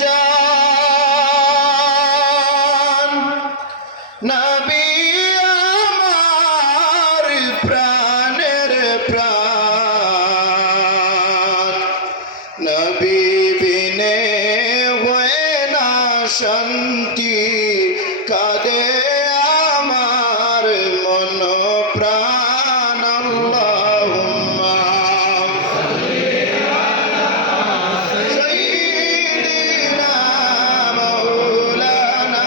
জান নবী আমার প্রাণের প্রাণ নবী বিনে হয় না শান্তি কাঁদে আমার মন প্রাণ আল্লাহুম্মা সাইয়্যিদিনা মাওলানা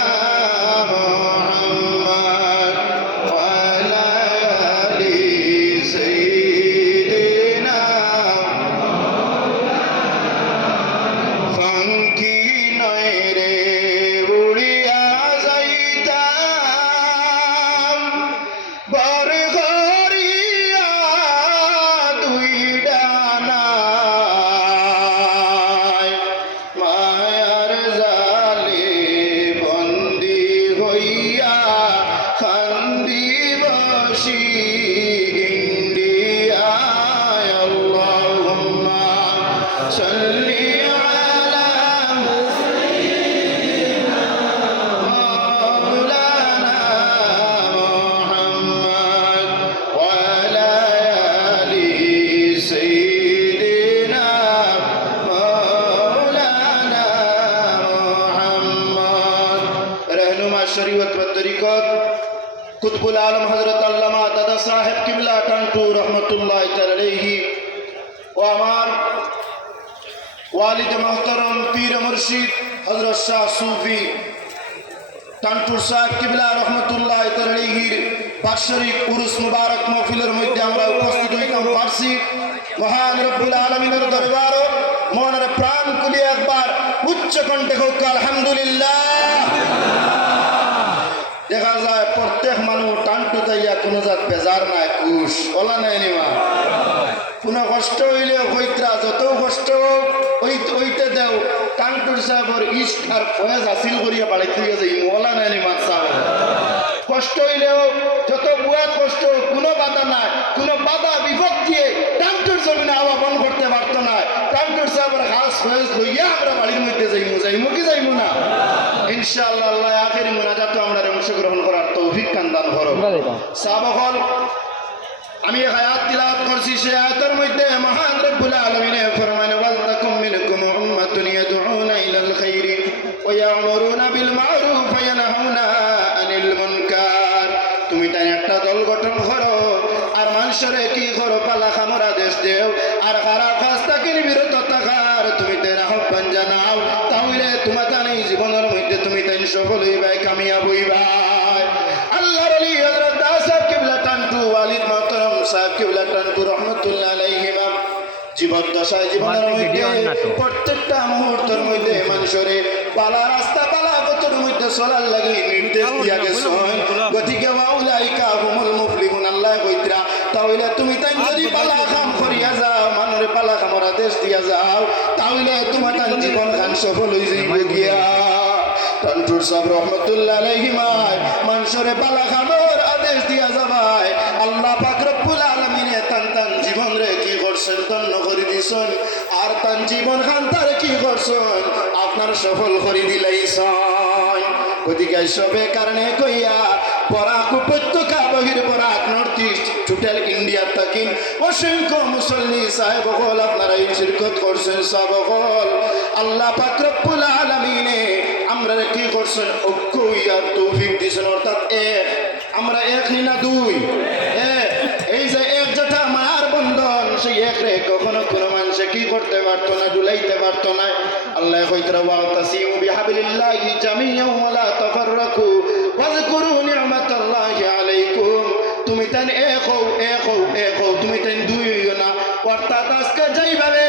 মুহাম্মদ ওয়া আলা আলি সাইয়্যিদিনা ফাঙ্কি নয় রে উড়িয়া যাইতাম বর ঘরিয়া দুই ডানায় মায়ার জালে বন্দি হইয়া খান্দি বসি ইন্ডিয়ায় আল্লাহুম্মা সাল্লি আলা مولانا محمد وعلى آل سيدنا مولانا محمد रहनुमा शरीयत व तरीकत कुतुबुल आलम हजरत अल्लामा दादा साहेब किबला टांटू रहमतुल्लाह अलैहि ও আমার ওয়ালিদ মোহতরম পীর মুর্শিদ হযরত শাহ সুফি টানটুর সাহেব কিবলা রহমতুল্লাহ তাআলাহির বাৎসরিক উরুস মুবারক মাহফিলের মধ্যে আমরা উপস্থিত হইতাম পারছি মহান রব্বুল আলামিনের দরবারে মনের প্রাণ খুলে একবার উচ্চ কণ্ঠে হোক আলহামদুলিল্লাহ। দেখা যায় প্রত্যেক মানুষ টানটু যাইয়া কোনো জাত বেজার নাই খুশ ওলা নাই নিমা কোনো কষ্ট হইলে হইত্রা যত কষ্ট ওইতে দেও টানটুর সাহেবের ইস্ক আর ফয়েজ হাসিল করিয়া বাড়াইতে যাই মোলা নাই নিমা সাহেব কষ্ট হইলেও যত বুয়াত কষ্ট কোনো বাধা নাই কোনো বাধা বিপত্তিয়ে টানটুর জমিনে আহ্বান করতে পারত না টানটুর সাহেবের হাস ফয়েজ লইয়া আমরা বাড়ির মধ্যে যাইমু কি যাইমু না ইনশাআল্লাহ আল্লাহ আখেরি মুনাজাতে আমরা অংশগ্রহণ করার তৌফিক দান করো সাহাবাগণ আমি আয়াত তিলাওয়াত করছি সেই আয়াতের মধ্যে মহান রব্বুল আলামিন ফরমান ওয়ালতাকুম মিনকুম উম্মাতুন ইয়াদউনা ইলাল খাইরি ওয়া ইয়া'মুরুনা বিল মা'রুফ ওয়া ইয়ানহাউনা আনিল মুনকার তুমি তাই একটা দল গঠন করো আর মানুষের কি করো পালা খানোর আদেশ দেও আর খারাপ কাজ থেকে বিরত থাকার তুমি তাই আহ্বান জানাও তাহলে তোমাদের এই জীবনের মধ্যে তুমি তাই সফল হইবা কামিয়াব হইবা। আল্লাহর ওলি হযরত দাস সাহেব কিবলা টানটু ওয়ালিদ মোহতরম সাহেব কিবলা টানটু রহমাতুল্লাহ আলাইহি জীবন দশায় জীবনের মধ্যে প্রত্যেকটা মুহূর্তের মধ্যে মানুষের পালা রাস্তা পালা পথের মধ্যে চলার লাগি নির্দেশ দিয়া গেছেন গতিকে ওয়াউলাইকা হুমুল মুফলিহুন আল্লাহ কইতরা তাহলে তুমি তাই যদি পালা কাম করিয়া যাও মানুষের পালা কামর আদেশ দিয়া যাও তাহলে তোমার তার জীবন খান সফল হয়ে যাইবে গিয়া। টানটুর সাহেব রহমাতুল্লাহ আলাইহি মানুষের পালা খামর আদেশ দিয়া যাবায় আল্লাহ পাক রব্বুল আলামিন তান জীবন রে কি করছেন ধন্য করে দিছেন আর তান জীবন খান তার কি করছেন আপনার সফল করে দিলাইছেন গতিকে সবে কারণে কইয়া বরাক উপত্যকা বহির Barak north east total India তাকিন অসংখ্য মুসল্লি সাহেব হল আপনারা এই শিরকত করছেন সব হল আল্লাহ পাক রব্বুল আলামিনে আমরা কি করছেন ঐক্য ইয়ার তৌফিক দিছেন অর্থাৎ এক আমরা এক না দুই এই যে এক যেটা মার বন্ধন সেই এক রে কখনো কোনো মানুষে কি করতে পারতো না ডুলাইতে পারতো না আল্লাহ কইতরা ওয়াতাসিমু বিহাবিলিল্লাহি জামিআন ওয়া লা তাফাররাকু ওয়াযকুরু নি'মাতাল্লাহি আলাইকুম তুমি তান এক হও তুমি তান দুই হইও না অর্থাৎ আজকে যেইভাবে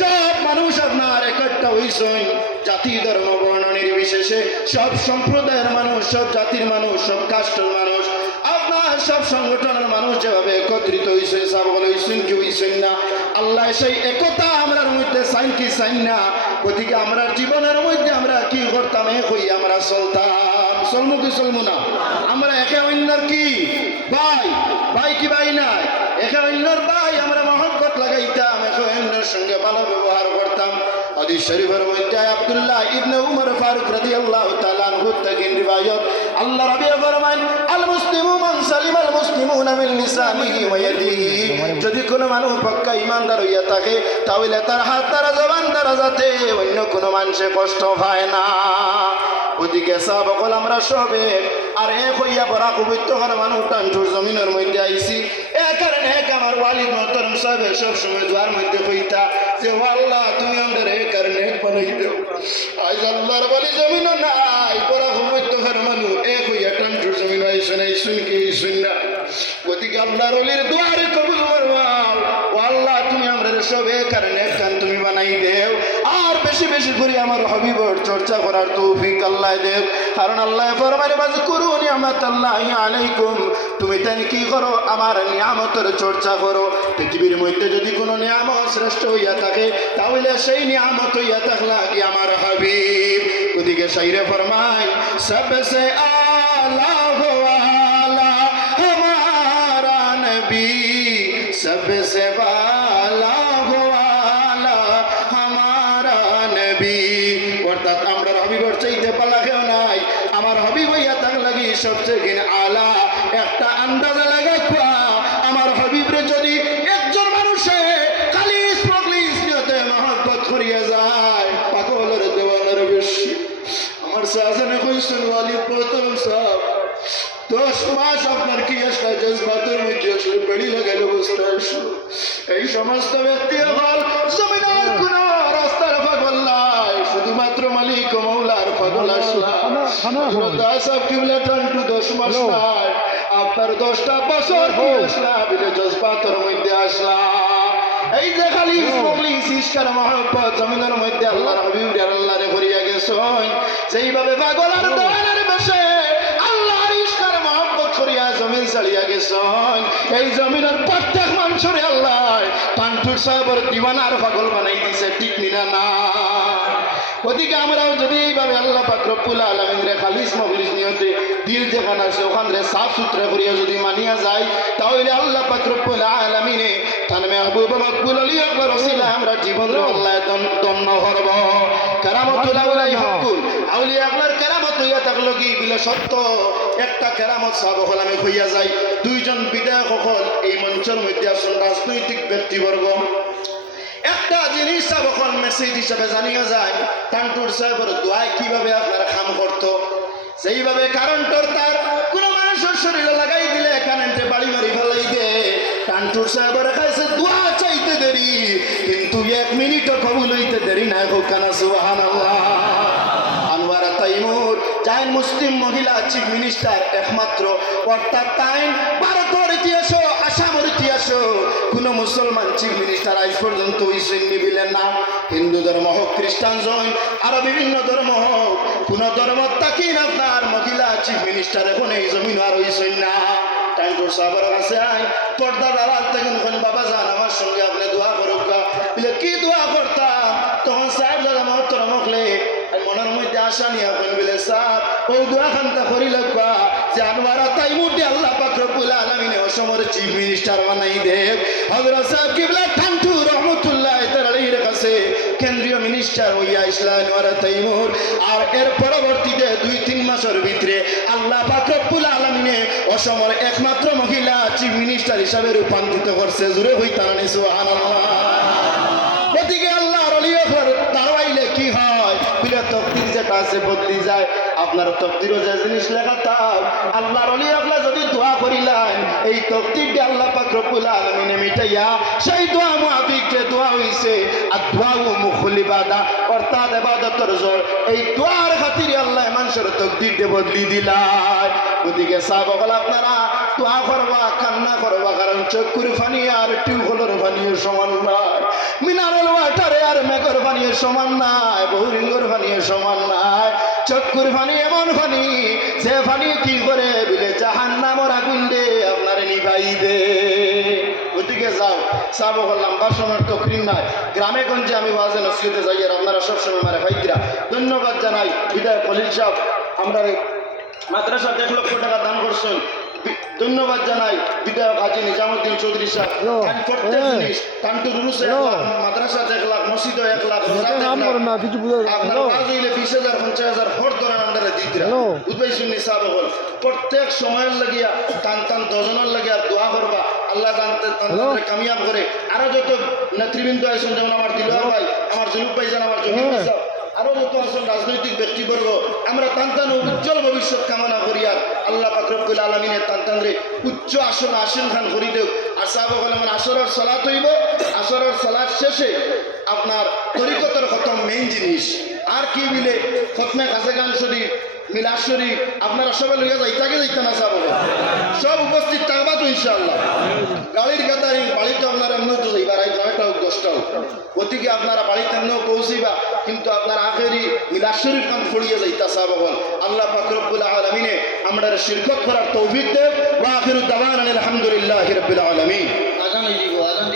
সব মানুষ আপনার একটা হইছেন জাতি ধর্ম বর্ণ নির্বিশেষে সব সম্প্রদায়ের মানুষ সব জাতির মানুষ সব কাস্টের মানুষ আপনার সব সংগঠনের মানুষ যেভাবে একত্রিত হইছে সব হইছেন কি হইছেন না আল্লাহ সেই একতা আমরার মধ্যে চাইন কি চাইন না গতিকে আমরা জীবনের মধ্যে আমরা কি করতাম এক হই আমরা চলতাম চলমু কি চলমু না আমরা একে অন্যর কি ভাই কি ভাই নাই একে অন্যর ভাই আমরা মহব্বত লাগাইতাম একে অন্যের সঙ্গে ভালো ব্যবহার করতাম হাদিস শরীফের মধ্যে আব্দুল্লাহ ইবনে উমর ফারুক রাদিয়াল্লাহু তাআলা আনহু থেকে রিওয়ায়াত আল্লাহ রাব্বি ফরমান আল মুসলিমু মান সালিমাল মুসলিমুনা মিন লিসানিহি ওয়া ইয়াদিহি যদি কোনো মানুষ পাক্কা ঈমানদার হইয়া থাকে তাহলে তার হাত তার জবান দ্বারা যাতে অন্য কোনো মানুষে কষ্ট পায় না ওদিকে সাহাবাগণ আমরা সবে আর এক হইয়া বড় পবিত্র মানুষ টানটুর জমিনের মধ্যে আইছি এ কারণে এক আমার ওয়ালিদ মোহতরম সাহেব সবসময় দুয়ার মধ্যে হইতা যে আল্লাহ তুমি আমাদের এই কারণে বানাই দেও আজ আল্লাহর বলি জমিনও নাই বড় পবিত্র মানুষ এক হইয়া টানটুর জমিন আইসুন আইসুন কি আইসুন না ওদিকে আল্লাহর ওলির দুয়ারে কবুল করবাও ও আল্লাহ তুমি আমাদের সব এই কারণে কান তুমি বানাই দেও আর বেশি বেশি করে আমার হাবিবর চর্চা করার তৌফিক আল্লাহ দেব কারণ আল্লাহ ফরমানে বাযকুরু নি'মাতাল্লাহি আলাইকুম তুমি তাই কি করো আমার নিয়ামতের চর্চা করো পৃথিবীর মধ্যে যদি কোনো নিয়ামত শ্রেষ্ঠ হইয়া থাকে তাহলে সেই নিয়ামত হইয়া থাকলা কি আমার হাবিব ওদিকে শাইরে ফরমায় সবসে আলা ওয়ালা হামারা নবী সবসে ওয়ালা ওয়ালা হামারা নবী অর্থাৎ আমরা হাবিবর চাইতে পালা কেউ নাই আমার হাবিব হইয়া থাক লাগি সবচেয়ে আলা একটা আন্দাজে লাগা খোয়া আমার হাবিবরে যদি একজন মানুষে খালিস মখলিস নিয়তে মহব্বত করিয়া যায় পাগলের দেওয়ানের বেশি আমার শাহজানে কইছেন ওয়ালিদ প্রথম সাহেব 10 মাস আপনার কি আসলে জজবাতের মধ্যে আসলে বেড়ি লাগাইল অবস্থা আসলো এই সমস্ত ব্যক্তি হল জমিনের কোন রাস্তার পাগল নাই শুধুমাত্র মালিক ও মৌলার পাগল আসলাম কিবলা টান্টু 10 মাস নাই আপনার 10টা বছর কি আসলাম বিলে জজবাতের মধ্যে আসলাম এই যে খালি মখলিস ইশকার মহব্বত জমিনের মধ্যে আল্লাহর হাবিব আল্লাহরে করিয়া গেছেন যেইভাবে পাগল আর দয়ালের বেশে আল্লাহর ইশকার মহব্বত করিয়া জমিন ছাড়িয়া গেছেন এই জমিনের প্রত্যেক মানুষের আল্লাহ টান্টুর সাহেবের দিওয়ানার পাগল বানাই দিছে ঠিক নিনা না ওদিকে আমরাও যদি এইভাবে আল্লাহ পাক রব্বুল আলামিন খালিস মখলিস নিয়তে দিল যেখানে আছে ওখান রে সাফ সুতরা করিয়া যদি মানিয়া যায় তাহলে আল্লাহ পাক রব্বুল আলামিনে তার মেহবুব মকবুল আলী আকবর ওসিলা আমরা জীবন রে আল্লাহ দন্ন করব কারামতুল আউলিয়া হকুল আউলিয়া আকবর কারামত হইয়া থাকলো কি বিলে সত্য একটা কারামত সাহাব হল আমি হইয়া যাই দুইজন বিধায়ক হল এই মঞ্চের মধ্যে আসুন রাজনৈতিক ব্যক্তিবর্গ একটা জিনিস সাহেব মেসেজ হিসাবে জানিয়ে যায় টান্টুর সাহেবের দোয়ায় কিভাবে আপনারা কাম করতো সেইভাবে কারেন্টর তার কোনো মানুষের শরীরে লাগাই দিলে কারেন্টে বাড়ি মারি ফেলাই দে টান্টুর সাহেবের কাছে দোয়া চাইতে দেরি কিন্তু 1 মিনিটও কবুল হইতে দেরি না হোক কানা সুবহানাল্লাহ আনোয়ারা তাইমুর চাইন মুসলিম মহিলা চিফ মিনিস্টার একমাত্র অর্থাৎ তাইন ভারতের ইতিহাস আসামের ইতিহাস কোনো মুসলমান চিফ মিনিস্টার আজ পর্যন্ত হইছেন নিবিলেন না হিন্দু ধর্ম হোক খ্রিস্টান জৈন আরো বিভিন্ন ধর্ম হোক কোন ধর্ম তাকিন আপনার মহিলা চিফ মিনিস্টার এখন এই জমিন আর হইছেন না টাইমটোর সাহাবার কাছে আই পর্দার আড়াল থেকে বাবা যান আমার সঙ্গে আপনি দোয়া করুক বলে কি দোয়া করতাম তখন সাহেব দাদা মহতরম হলে মনের মধ্যে আশা নিয়ে আপনি বলে সাহেব ও দোয়া খান্তা করি লাগবা যে আনোয়ারা তাইমুর দিয়ে আল্লাহ পাক রব্বুল আলামিনে অসমের চিফ মিনিস্টার বানাই দেব হযরত সাহেব কিবলা টান্টু রহমাতুল্লাহ তাআলার কাছে কেন্দ্রীয় মিনিস্টার হইয়া ইসলাম আনোয়ারা তাইমুর আর এর পরবর্তীতে 2-3 মাসের ভিতরে আল্লাহ পাক রব্বুল আলামিনে অসমের একমাত্র মহিলা চিফ মিনিস্টার হিসাবে রূপান্তরিত করছে জোরে হইতা না সুবহানাল্লাহ এদিকে আল্লাহর ওলি তার আইলে কি হয় বিলে তকদির যেটা আছে বদলি যায় আপনার তকদিরও যে জিনিস লেখা থাক আল্লাহর ওলি আপনি যদি দোয়া করিলেন এই তকদিরটি আল্লাহ পাক রব্বুল আলামিনে মিটাইয়া সেই দোয়া মুআবিক যে দোয়া হইছে আর দোয়াও মুখল ইবাদা অর্থাৎ ইবাদতের জোর এই দোয়ার খাতিরে আল্লাহ মানুষের তকদিরটি বদলি দিলায় ওদিকে সাহাবাগণ আপনারা দোয়া করবা কান্না করবা কারণ চক্ষুর পানি আর টিউবওয়েলের পানির সমান নয় মিনারেল ওয়াটারে আর মেঘের পানির সমান নাই বহুরিঙ্গর পানির সমান নাই চক্ষুর পানি এমন পানি যে পানি কি করে বিলে জাহান্নামের আগুন দে আপনারে নিভাই দে ওদিকে যাও সাবো লম্বা সময়ের তকরিন নাই গ্রামে গঞ্জে আমি ওয়াজে নসিহতে যাই আর আপনারা সবসময় মারে ভাইরা ধন্যবাদ জানাই বিদায় খলিল সাহেব আমরা মাদ্রাসা 1 লক্ষ টাকা দান করছেন ধন্যবাদ জানাই বিধায়ক হাজী নিজামুদ্দিন চৌধুরী সাহেব তান প্রত্যেক জিনিস টান্টু রুলুসে 1 লাখ মাদ্রাসাতে 1 লাখ মসজিদে 1 লাখ রোজাতে 1 লাখ আপনার কাজ হইলে 20,000 50,000 ভোট ধরেন আমরা দিতরা বুঝবাইছেন নি সাহেব বল প্রত্যেক সময়ের লাগিয়া টান দজনের লাগিয়া দোয়া করবা আল্লাহ জানতে তাদের কামিয়াব করে আরো যত নেতৃবৃন্দ আছেন যেমন আমার দিলওয়ার ভাই আমার জুলুক ভাইজান আমার জহির ভাই আরো যত আছেন রাজনৈতিক ব্যক্তিবর্গ আমরা তান্তান উজ্জ্বল ভবিষ্যৎ কামনা করি আর আল্লাহ পাক রব্বুল আলামিনের তান্তানরে উচ্চ আসন খান করি দেও আর সাহাবা বলে মানে আসরের সালাত হইব আসরের সালাত শেষে আপনার তরিকতের খতম মেইন জিনিস আর কি মিলে খতমে কাছে গান শরীফ মিলাদ শরীফ আপনারা সবাই লইয়া যাইতে না সাহাবা সব উপস্থিত থাকবা তো ইনশাআল্লাহ গাড়ির গাদারিং বাড়িতে আপনারা এমনি তো যাইবার 9টা হোক 10টা হোক ওদিকে আপনারা বাড়িতে এমনিও পৌঁছিবা কিন্তু আপনার আখেরি মিলাদ শরীফ খান ফড়িয়ে যাইতা সাহাবা আল্লাহ পাক রব্বুল আলামিনে আমরা শিরকত করার তৌফিক দেব ওয়া আখিরু দাওয়ানা আলহামদুলিল্লাহি রাব্বিল আলামিন আজান দিব আজান